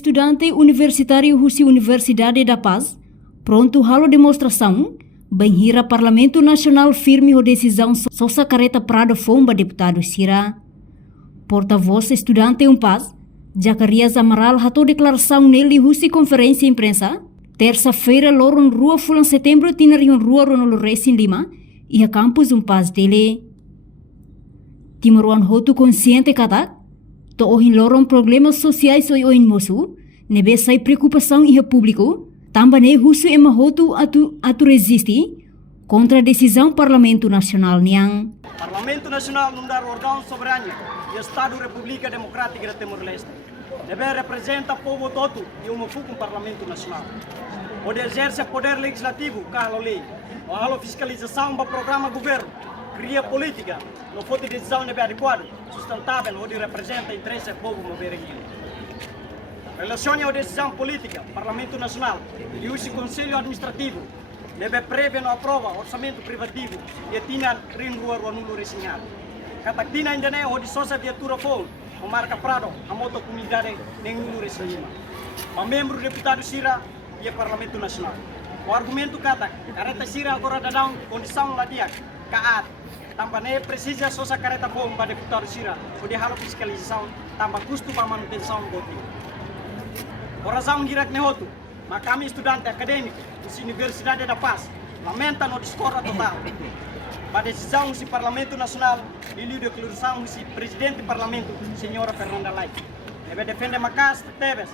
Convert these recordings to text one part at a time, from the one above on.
estudante universitário Husi Universidade da Paz, pronto halo demonstração, banhira Parlamento Nacional firme a decisão Sosa Careta Prado Fomba deputado Sira. Porta-voz estudante Paz, Zacarias Amaral hatou declaração nele Husi conferência imprensa, terça-feira loron rua Fulan Setembro tinarion rua Ronolo Resin Lima e a campus Paz dele. Timuruan hotu consciente katak, tohin loron problemas sociais oin mosu, nebe sai preocupação e público, também husu ema hotu atu resisti contra a decisão Parlamento Nacional niang. Parlamento Nacional não dá órgão soberano e Estado República Democrática de Timor-Leste. Deve representa o povo todo e uma fuga Parlamento Nacional. Onde exerce poder legislativo, cala lei, a fiscalização do programa governo, cria política, não foi decisão adequada, sustentável, onde representa o interesse do povo mover aqui. Relaciona a decisão política, Parlamento Nacional e o Conselho Administrativo deve prever não aprova orçamento privativo e tinha rua nulo resinhado. Cataktina ainda não onde só se viatura foi, o marca Prado, a moto comunidade nenhum resinhado. O membro deputado Sira e o Parlamento Nacional. O argumento kata, careta Sira agora dá condição lá dia, kaat, também precisa só essa careta bom para deputado Sira, onde halo fiscalização, também custo para manutenção do governo. Por razão direta nehotu, mas kami estudante acadêmico da Universidade da Paz lamenta no discorda total. A decisão do Parlamento Nacional e a declaração do Presidente do Parlamento, Senhora Fernanda Leite. Deve defender Macas Teves,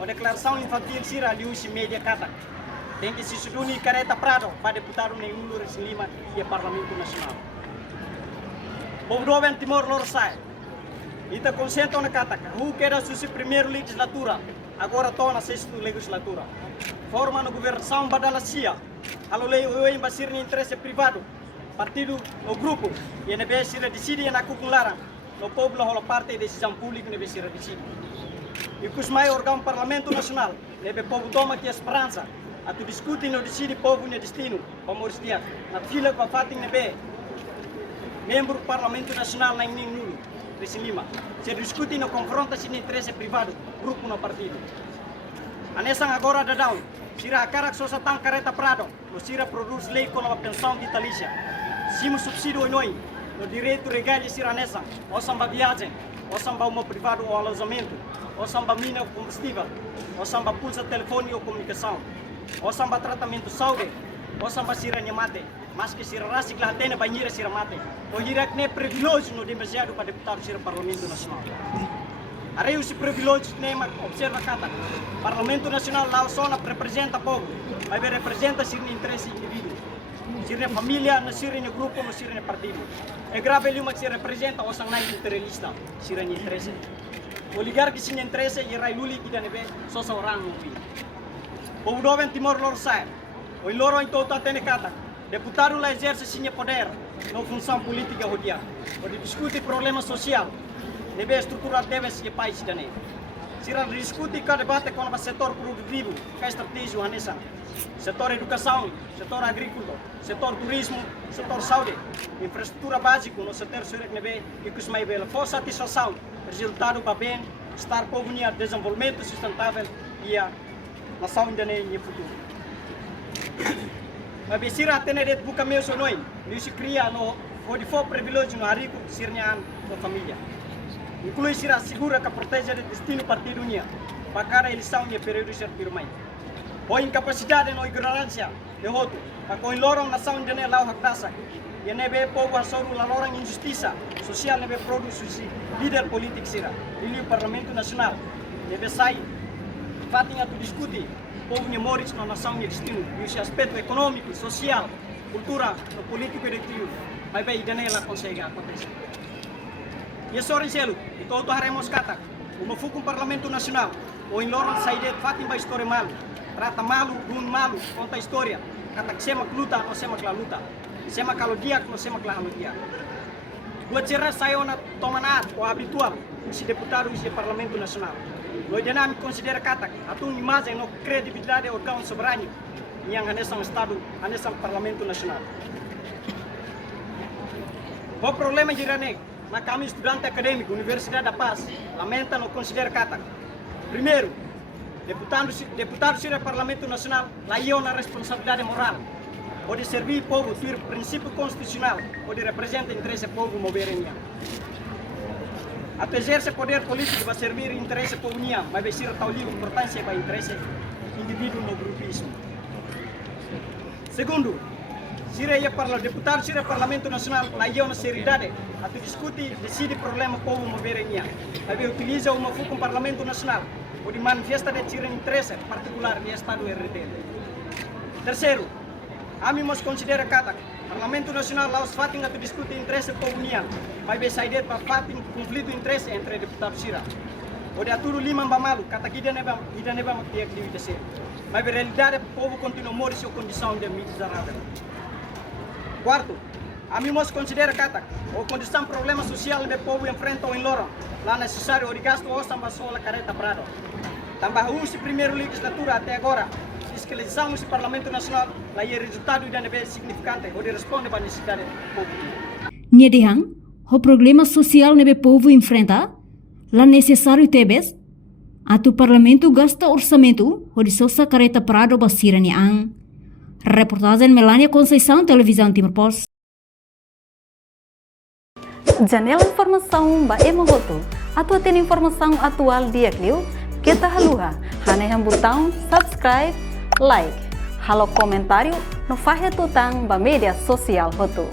a declaração infantil Sira Liusi Media Kata. Tem que se suduni careta Prado para deputado nenhum Lourdes Lima e o Parlamento Nacional. Povo jovem Timor-Leste, está consciente na Kata, que era sua primeira legislatura, agora estou na sexta legislatura. Forma na governação Badalacia, a lei o embasir no interesse privado, partido no grupo, e a NBC decide na cuculara, no povo a parte da decisão pública a NBC decide. E com os maiores órgãos do Parlamento Nacional, o povo toma aqui a esperança, a tu discute e decide o povo no destino, como os dias, na fila com a Fatim NB, membro do Parlamento Nacional na nulo, Resin Lima, se discute e não confronta-se no interesse privado, grupo no partido. A nessa agora da down, Sira a cara que só está careta Prado, o Sira produz lei com a pensão vitalícia. Simo subsídio noi, no direito legal de Sira nessa, ou samba viagem, ou samba uma privado ou alojamento, ou samba mina ou combustível, ou samba pulsa telefone ou comunicação, ou samba tratamento de saúde, ou samba Sira mate, mas que Sira recicla até na banheira Sira mate, ou direct ne privilégio no demasiado para deputado Sira Parlamento Nacional. Arei os privilégios nem observa cada Parlamento Nacional lá só representa o povo, mas representa se no interesse indivíduo, se na família, não se no grupo, não se no partido. É grave ele que se representa o sangue imperialista, se no interesse. O ligar que se no interesse e rai luli que deve só se orang no fim. O jovem Timor-Leste, o loro em todo a tenecata, deputado lá exerce seu poder na função política rodeada, onde discute problema social. Deve estruturar deve ser país cidadão. Se discute que debate com o setor produtivo, que é estratégia nessa, setor educação, setor agrícola, setor turismo, setor saúde, infraestrutura básica no setor social e que os mais bela for satisfação, resultado para bem, estar povo no desenvolvimento sustentável e a nação ainda no futuro. Mas se a ter de buca meu sonho, não se cria no onde for privilégio no rico, sirnhan na família. Inclui Sira segura que protege o destino partido para cada eleição e período certo mais. Ou incapacidade ou ignorância de outro, para com lorong nação de lá o hakdasa, e nebe povo assoru la lorong injustiça social nebe produz líder político Sira, e o Parlamento Nacional nebe sai, fatinha tu discute, povo moris na nação e destino, e esse aspecto econômico, social, cultura, político e eletivo, mas bem, ela consegue acontecer. E é só riselo, e todo haremos kata, uma fuga Parlamento Nacional, ou em Loran Saidet Fatim vai história malu, trata malu, malu, conta a história, kata que sema luta, não sema que luta, sema que dia, não sema que dia. Buat cerah saya na tomanat ou habitual, os deputados do Parlamento Nacional. Nós dinâmico considera kata, atung imagem no credibilidade do órgão soberano, yang hanesang Estado, hanesang Parlamento Nacional. O problema de Iranek, na kami estudante acadêmico, Universidade da Paz, lamenta não considera kata. Primeiro, Deputados do Parlamento Nacional laiam na responsabilidade moral, onde servir o povo, ter princípio constitucional, onde representa o interesse do povo mover em dia. Apesar de poder político vai servir o interesse do povo, mas vai ser tal importância para o interesse do indivíduo no grupismo. Segundo, deputados do Parlamento Nacional laiam na seriedade a discutir e decidir problema do povo mover em dia. Mas utiliza uma com o Parlamento Nacional, onde manifesta de ter interesse particular do Estado RT. Terceiro, a mim nos considera que o Parlamento Nacional lá os fatos que discutem interesse do povo, mas vai sair para fato conflito de interesse entre deputados Sira. Onde a tudo lima malu, kata kita neba ter que dizer. Mas a realidade o povo continua morrer sua condição de miserável. Quarto, a mim nos considera que a condição problema social que o povo enfrenta em Lora, lá necessário o gasto ou sambaçou a careta prado. Também a primeira legislatura até agora, fiscalização do Parlamento Nacional, lá é resultado de nível significante, onde responde para a necessidade do povo. Nyedihang, o problema social que o povo enfrenta, lá necessário tebes, atu Parlamento gasta orçamento, onde só careta prado basira niang. Reportagem Melania Conceição, Televisão Timor Post. Janela informação ba emogoto. Atu tem informação atual dia kliu. Kita haluha. Haneham botão subscribe, like. Halo comentário no fahe tutang ba media sosial hotu.